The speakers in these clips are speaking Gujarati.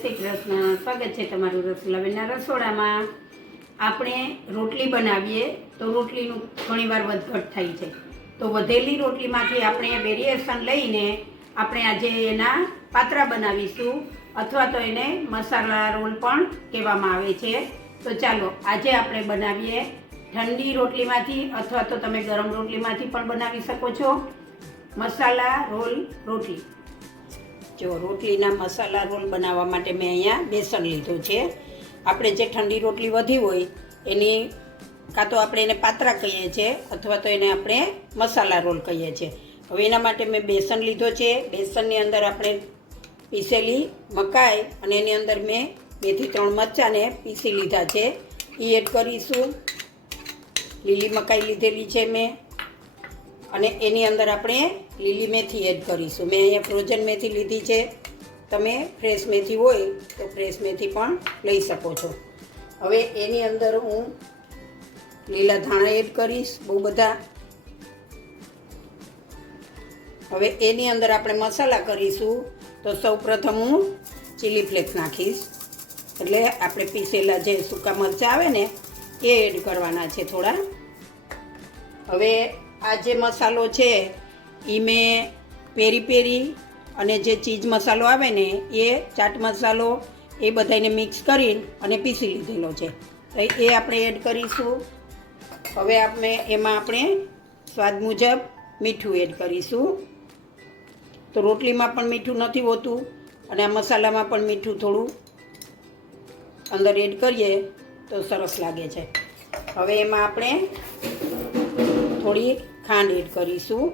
શ્રી કૃષ્ણ, સ્વાગત છે તમારું રસુલાબેનના રસોડામાં. આપણે રોટલી બનાવીએ તો રોટલીનું ઘણીવાર વધઘટ થાય છે. તો વધેલી રોટલીમાંથી આપણે વેરિએશન લઈને આપણે આજે એના પાત્રા બનાવીશું અથવા તો એને મસાલા રોલ પણ કહેવામાં આવે છે. તો ચાલો, આજે આપણે બનાવીએ ઠંડી રોટલીમાંથી અથવા તો તમે ગરમ રોટલીમાંથી પણ બનાવી શકો છો. મસાલા રોલ રોટલી. જો રોટલીના મસાલા રોલ બનાવવા માટે મેં અહીંયા બેસન લીધું છે. આપણે જે ઠંડી રોટલી વધી હોય, એની કાં તો આપણે એને પાત્રા કહીએ છીએ, અથવા તો એને આપણે મસાલા રોલ કહીએ છીએ. હવે એના માટે મેં બેસન લીધો છે. બેસનની અંદર આપણે પીસેલી મકાઈ અને એની અંદર મેં બેથી ત્રણ મરચાંને પીસી લીધા છે. એ એડ કરીશું. લીલી મકાઈ લીધેલી છે મેં. અને એની અંદર આપણે લીલી મેથી એડ કરીશું. મેં અહીંયા ફ્રોઝન મેથી લીધી છે. તમે ફ્રેશ મેથી હોય તો ફ્રેશ મેથી પણ લઈ શકો છો. હવે એની અંદર હું લીલા ધાણા એડ કરીશ, બહુ બધા. હવે એની અંદર આપણે મસાલા કરીશું, તો સૌ પ્રથમ હું ચીલી ફ્લેક્સ નાખીશ. એટલે આપણે પીસેલા જે સૂકા મરચાં આવે ને, એ એડ કરવાના છે થોડા. હવે આ જે મસાલો છે એ મેં પેરી પેરી અને જે ચીઝ મસાલો આવે ને, એ ચાટ મસાલો, એ બધાને મિક્સ કરીને અને પીસી લીધેલો છે. તો એ આપણે એડ કરીશું. હવે આપણે એમાં આપણે સ્વાદ મુજબ મીઠું એડ કરીશું. તો રોટલીમાં પણ મીઠું નથી હોતું અને આ મસાલામાં પણ મીઠું થોડું અંદર એડ કરીએ તો સરસ લાગે છે. હવે એમાં આપણે થોડી ખાંડ એડ કરીશું.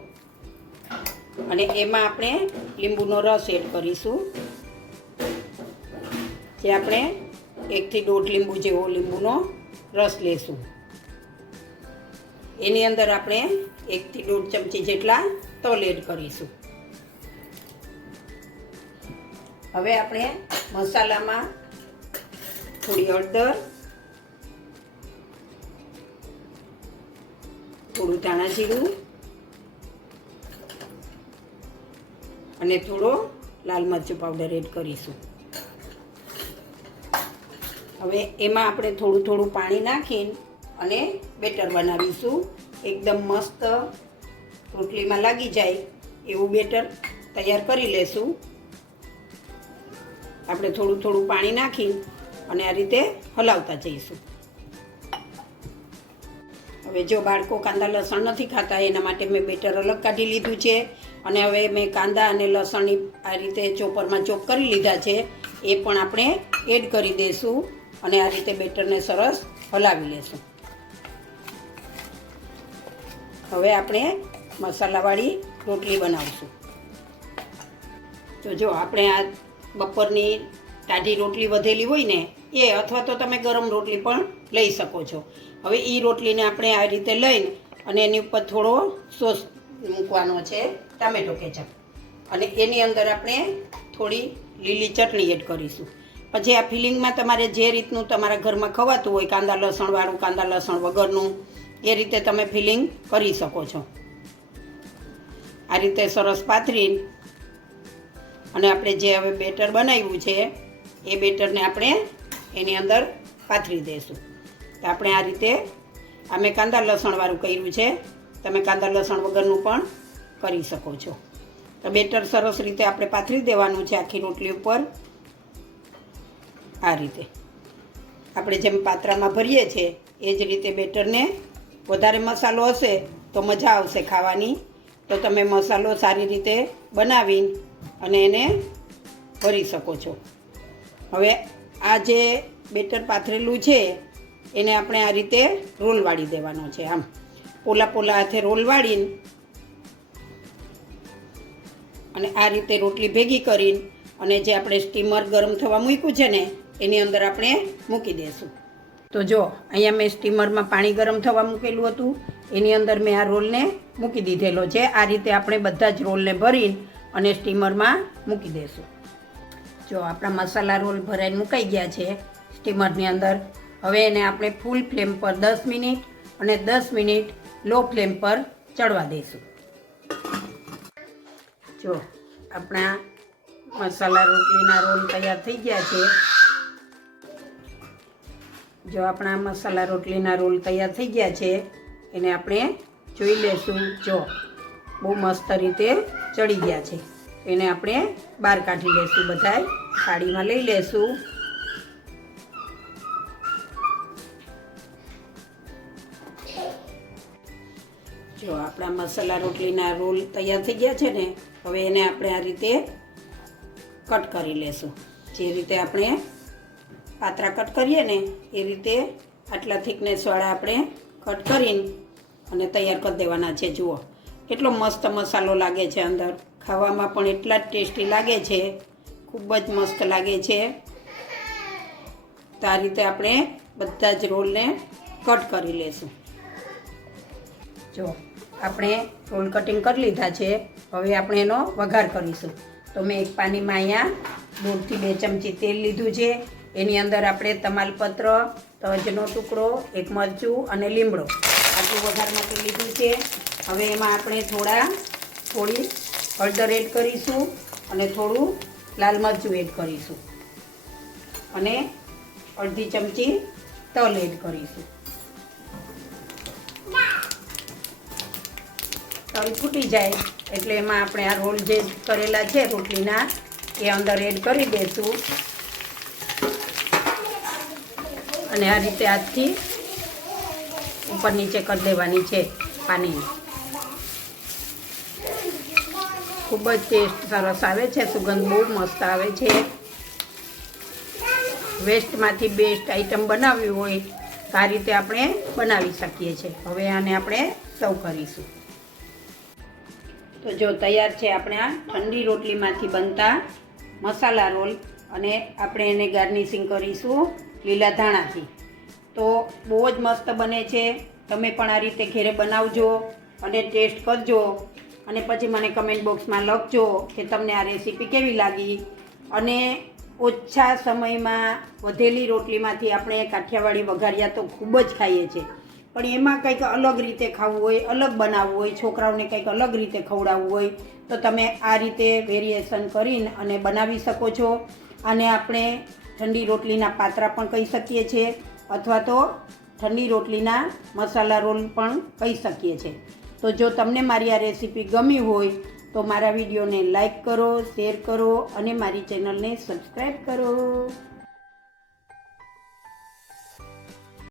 અને એમાં આપણે લીંબુનો રસ એડ કરીશું. જે આપણે એકથી દોઢ લીંબુ જેવો લીંબુનો રસ લેશું. એની અંદર આપણે એકથી દોઢ ચમચી જેટલા તલ એડ કરીશું. હવે આપણે મસાલામાં થોડી હળદર થોડું ધાણા જીરું અને થોડો લાલ મરચું પાવડર એડ કરીશું. હવે એમાં આપણે થોડું થોડું પાણી નાખીને અને બેટર બનાવીશું. એકદમ મસ્ત રોટલીમાં લાગી જાય એવું બેટર તૈયાર કરી લેશું. આપણે થોડું થોડું પાણી નાખી અને આ રીતે હલાવતા જઈશું. હવે જો બાળકો કાંદા લસણ નથી ખાતા, એના માટે મેં બેટર અલગ કાઢી લીધું છે. અને હવે મેં કાંદા અને લસણની આ રીતે ચોપરમાં ચોપ કરી લીધા છે. એ પણ આપણે એડ કરી દઈશું અને આ રીતે બેટરને સરસ હલાવી લેશું. હવે આપણે મસાલાવાળી રોટલી બનાવશું. તો જો આપણે આ બપોરની ટાઢી રોટલી વધેલી હોય ને, એ અથવા તો તમે ગરમ રોટલી પણ લઈ શકો છો. હવે એ રોટલીને આપણે આ રીતે લઈને અને એની ઉપર થોડો સોસ મૂકવાનો છે, ટામેટો કેચપ. અને એની અંદર આપણે થોડી લીલી ચટણી એડ કરીશું. પછી આ ફિલિંગમાં તમારે જે રીતનું તમારા ઘરમાં ખવાતું હોય, કાંદા લસણવાળું, કાંદા લસણ વગરનું, એ રીતે તમે ફિલિંગ કરી શકો છો. આ રીતે સરસ પાથરીને અને આપણે જે હવે બેટર બનાવ્યું છે, એ બેટરને આપણે એની અંદર પાથરી દઈશું તો આપણે આ રીતે અમે કાંદા લસણવાળું કર્યું છે. તમે કાંદા લસણ વગરનું પણ કરી શકો છો. તો બેટર સરસ રીતે આપણે પાથરી દેવાનું છે આખી રોટલી ઉપર. આ રીતે. આપણે જેમ પાત્રામાં ભરીએ છીએ એ જ રીતે બેટરને વધારે મસાલો હશે તો મજા આવશે ખાવાની. તો તમે મસાલો સારી રીતે બનાવી અને એને ભરી શકો છો. હવે આ જે બેટર પાથરેલું છે એને આપણે આ રીતે રોલ વાળી દેવાનો છે, આમ. પોલા પોલા હાથે રોલ વાળીને અને આ રીતે રોટલી ભેગી કરીને અને જે આપણે સ્ટીમર ગરમ થવા મૂક્યું છે ને, એની અંદર આપણે મૂકી દઈશું તો જો, અહીંયા મેં સ્ટીમરમાં પાણી ગરમ થવા મૂકેલું હતું. એની અંદર મેં આ રોલને મૂકી દીધેલો છે. આ રીતે આપણે બધા જ રોલને ભરીને અને સ્ટીમરમાં મૂકી દઈશું જો આપણા મસાલા રોલ ભરાઈને મુકાઈ ગયા છે, સ્ટીમરની અંદર. હવે એને આપણે ફૂલ ફ્લેમ પર દસ મિનિટ અને દસ મિનિટ લો ફ્લેમ પર ચડવા દઈશું. જો, આપણા મસાલા રોટલીના રોલ તૈયાર થઈ ગયા છે. જો આપણા મસાલા રોટલીના રોલ તૈયાર થઈ ગયા છે, એને આપણે જોઈ લેશું જો, બહુ મસ્ત રીતે ચડી ગયા છે. એને આપણે બહાર કાઢી લેશું બધાય થાળીમાં લઈ લેશું જો આપણા મસાલા રોટલીના રોલ તૈયાર થઈ ગયા છે ને, હવે એને આપણે આ રીતે કટ કરી લેશું. જે રીતે આપણે પાતરા કટ કરીએ ને, એ રીતે આટલા થિકનેસવાળા આપણે કટ કરીને અને તૈયાર કરી દેવાના છે. જુઓ, કેટલો મસ્ત મસાલો લાગે છે અંદર. ખાવામાં પણ એટલા જ ટેસ્ટી લાગે છે. ખૂબ જ મસ્ત લાગે છે. તો આ રીતે આપણે બધા જ રોલને કટ કરી લેશું. જો, આપણે રોલ કટિંગ કરી લીધા છે. હવે આપણે એનો વઘાર કરીશું. તો મેં એક પાણીમાં અહીંયા દોઢથી બે ચમચી તેલ લીધું છે. એની અંદર આપણે તમાલપત્ર, તજનો ટુકડો, એક મરચું અને લીમડો આટલું વઘાર માટે લીધું છે. હવે એમાં આપણે થોડા, થોડી હળદર એડ કરીશું અને થોડું લાલ મરચું એડ કરીશું. અને અડધી ચમચી તલ એડ કરીશું. તલ ફૂટી જાય. એટલે એમાં આપણે આ રોલ જે કરેલા છે રોટલીના, એ અંદર એડ કરી દઈશું અને આ રીતે આજથી ઉપર નીચે કરી દેવાની છે પાણી ખૂબ જ ટેસ્ટ સરસ આવે છે, સુગંધ બહુ મસ્ત આવે છે. વેસ્ટમાંથી બેસ્ટ આઈટમ બનાવવી હોય તો આ રીતે આપણે બનાવી શકીએ છીએ. હવે આને આપણે સર્વ કરીશું. તો જો તૈયાર છે આપણે આ ઠંડી રોટલીમાંથી બનતા મસાલા રોલ અને આપણે એને ગાર્નિશિંગ કરીશું લીલા ધાણાથી. તો બહુ જ મસ્ત બને છે. તમે પણ આ રીતે ઘેરે બનાવજો અને ટેસ્ટ કરજો. અને પછી મને કમેન્ટ બોક્સમાં લખજો કે તમને આ રેસીપી કેવી લાગી. અને ઓછા સમયમાં વધેલી રોટલીમાંથી આપણે કાઠિયાવાડી વઘારિયા તો ખૂબ જ ખાઈએ છીએ. પણ એમાં કંઈક અલગ રીતે ખાવું હોય, અલગ બનાવવું હોય, છોકરાઓને કંઈક અલગ રીતે ખવડાવવું હોય, તો તમે આ રીતે વેરિએશન કરીને અને બનાવી શકો છો. અને આપણે ઠંડી રોટલીના પાત્રા પણ કહી શકીએ છીએ અથવા તો ઠંડી રોટલીના મસાલા રોલ પણ કહી શકીએ છીએ તો જો તમને મારી આ રેસીપી ગમી હોય, તો મારા વિડીયોને લાઈક કરો શેર કરો અને મારી ચેનલને સબસ્ક્રાઈબ કરો.